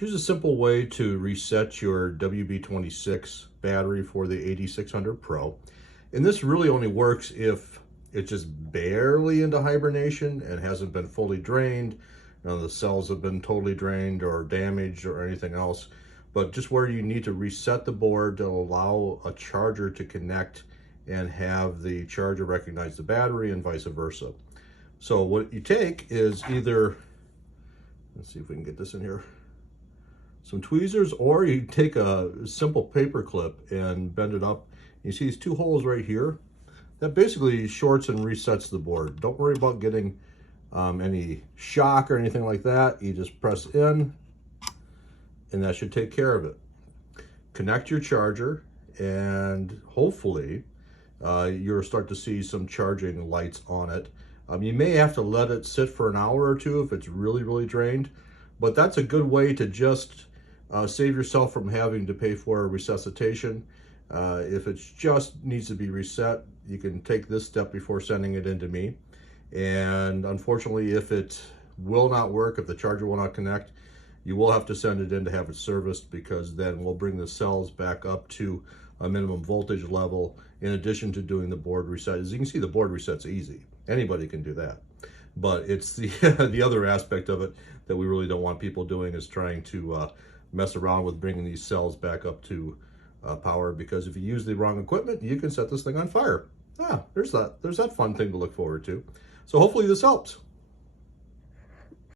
Here's a simple way to reset your WB26 battery for the AD600Pro. And this really only works if it's just barely into hibernation and hasn't been fully drained. None of the cells have been totally drained or damaged or anything else. But just where you need to reset the board to allow a charger to connect and have the charger recognize the battery and vice versa. So what you take is either, let's see if we can get this in here, some tweezers, or you take a simple paper clip and bend it up. You see these two holes right here? That basically shorts and resets the board. Don't worry about getting any shock or anything like that. You just press in and that should take care of it. Connect your charger and hopefully you'll start to see some charging lights on it. You may have to let it sit for an hour or two if it's really drained, but that's a good way to just save yourself from having to pay for a resuscitation. If it just needs to be reset, you can take this step before sending it in to me. And unfortunately, if it will not work, if the charger will not connect, you will have to send it in to have it serviced, because then we'll bring the cells back up to a minimum voltage level in addition to doing the board reset. As you can see, the board reset's easy. Anybody can do that. But it's the, the other aspect of it that we really don't want people doing, is trying to mess around with bringing these cells back up to power, because if you use the wrong equipment, you can set this thing on fire. There's that fun thing to look forward to. So hopefully this helps.